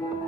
Thank you.